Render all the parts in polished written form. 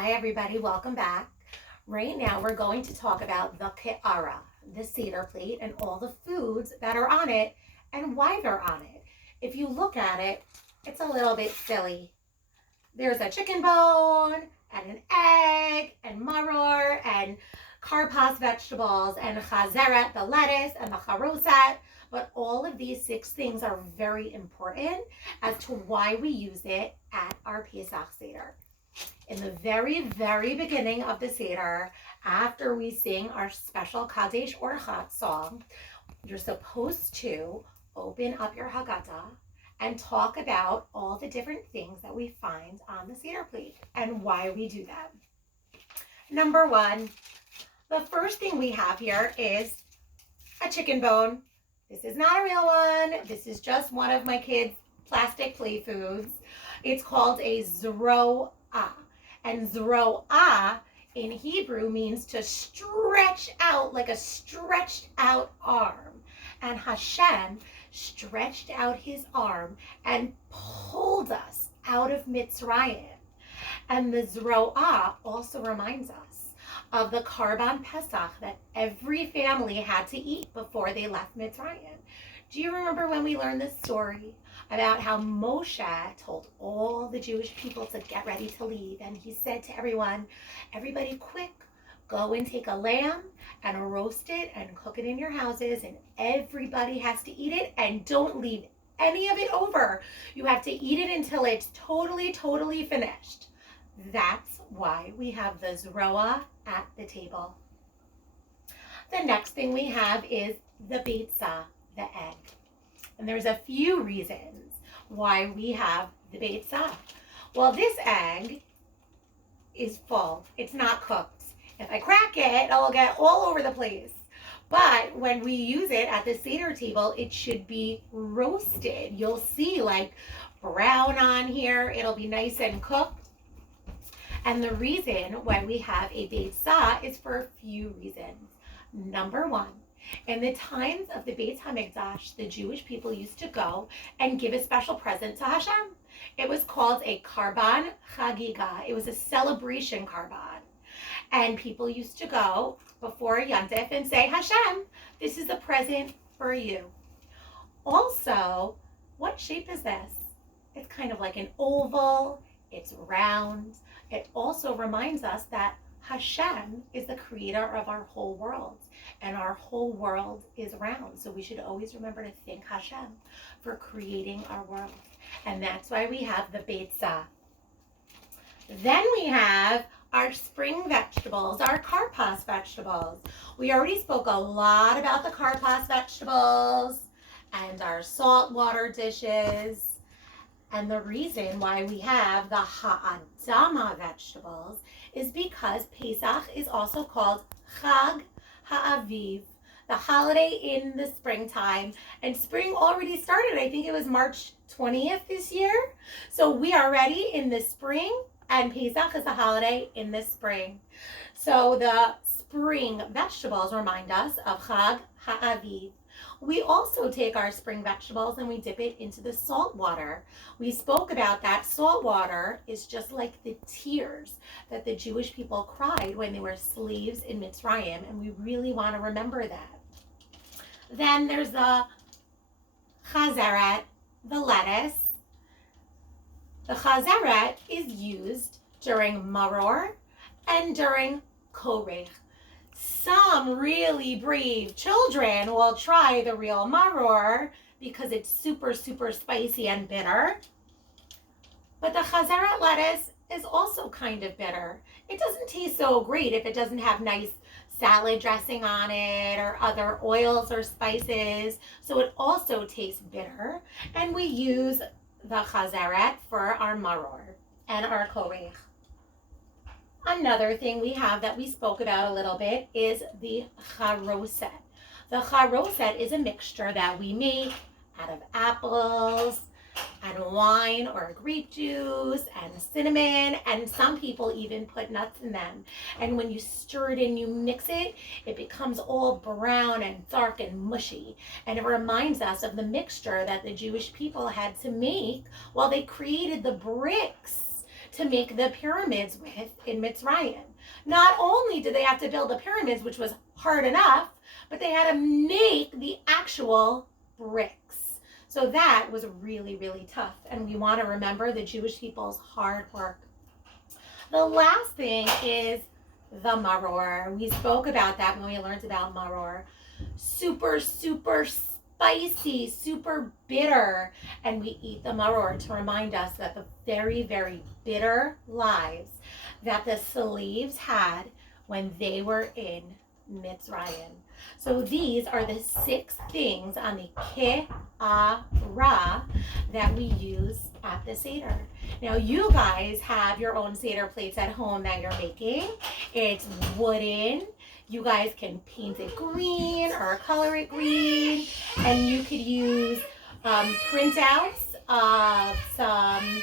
Hi everybody, welcome back. Right now we're going to talk about the ke'ara, the Seder plate, and all the foods that are on it and why they're on it. If you look at it, it's a little bit silly. There's a chicken bone and an egg and maror and karpas vegetables and chazeret, the lettuce, and the charoset. But all of these 6 things are very important as to why we use it at our Pesach Seder. In the very, very beginning of the Seder, after we sing our special Kadesh Orchat song, you're supposed to open up your Haggadah and talk about all the different things that we find on the Seder plate and why we do them. Number 1, the first thing we have here is a chicken bone. This is not a real one. This is just one of my kids' plastic play foods. It's called a zro'ah. And zro'ah in Hebrew means to stretch out, like a stretched out arm. And Hashem stretched out his arm and pulled us out of Mitzrayim. And the zro'ah also reminds us of the Karban Pesach that every family had to eat before they left Mitzrayim. Do you remember when we learned this story about how Moshe told all the Jewish people to get ready to leave? And he said to everyone, everybody quick, go and take a lamb and roast it and cook it in your houses, and everybody has to eat it, and don't leave any of it over. You have to eat it until it's totally finished. That's why we have the zro'ah at the table. The next thing we have is the beitzah, the egg. And there's a few reasons why we have the beitzah. Well, this egg is full. It's not cooked. If I crack it, it'll get all over the place. But when we use it at the Seder table, it should be roasted. You'll see like brown on here. It'll be nice and cooked. And the reason why we have a beitzah is for a few reasons. Number 1, in the times of the Beit HaMikdash, the Jewish people used to go and give a special present to Hashem. It was called a Karban Chagiga. It was a celebration Karban. And people used to go before Yontif and say, Hashem, this is a present for you. Also, what shape is this? It's kind of like an oval. It's round. It also reminds us that Hashem is the creator of our whole world, and our whole world is round. So we should always remember to thank Hashem for creating our world. And that's why we have the beitzah. Then we have our spring vegetables, our karpas vegetables. We already spoke a lot about the karpas vegetables and our saltwater dishes. And the reason why we have the ha'adama vegetables is because Pesach is also called Chag Ha'aviv, the holiday in the springtime. And spring already started. I think it was March 20th this year. So we are already in the spring, and Pesach is a holiday in the spring. So the spring vegetables remind us of Chag Ha'aviv. We also take our spring vegetables and we dip it into the salt water. We spoke about that salt water is just like the tears that the Jewish people cried when they were slaves in Mitzrayim, and we really want to remember that. Then there's the chazeret, the lettuce. The chazeret is used during maror and during korech. Some really brave children will try the real maror because it's super spicy and bitter. But the chazeret lettuce is also kind of bitter. It doesn't taste so great if it doesn't have nice salad dressing on it or other oils or spices. So it also tastes bitter. And we use the chazeret for our maror and our korech. Another thing we have that we spoke about a little bit is the charoset. The charoset is a mixture that we make out of apples and wine or grape juice and cinnamon, and some people even put nuts in them. And when you stir it and you mix it, it becomes all brown and dark and mushy. And it reminds us of the mixture that the Jewish people had to make while they created the bricks to make the pyramids with in Mitzrayim. Not only did they have to build the pyramids, which was hard enough, but they had to make the actual bricks. So that was really, really tough. And we want to remember the Jewish people's hard work. The last thing is the maror. We spoke about that when we learned about maror. Super, super spicy, super bitter. And we eat the maror to remind us that the very, very bitter lives that the slaves had when they were in Mitzrayim. So these are the 6 things on the ke'ara that we use at the Seder. Now you guys have your own Seder plates at home that you're making. It's wooden. You guys can paint it green or color it green. And you could use printouts of some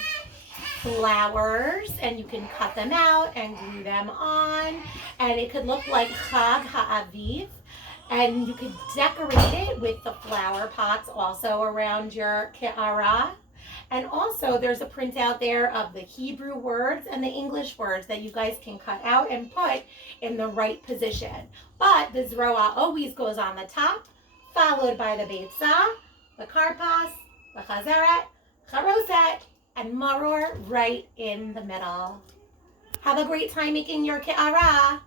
flowers, and you can cut them out and glue them on. And it could look like Chag HaAviv. And you could decorate it with the flower pots also around your ke'ara. And also there's a printout there of the Hebrew words and the English words that you guys can cut out and put in the right position. But the zroa always goes on the top, followed by the beitza, the karpas, the chazeret, charoset, and maror right in the middle. Have a great time making your ke'ara.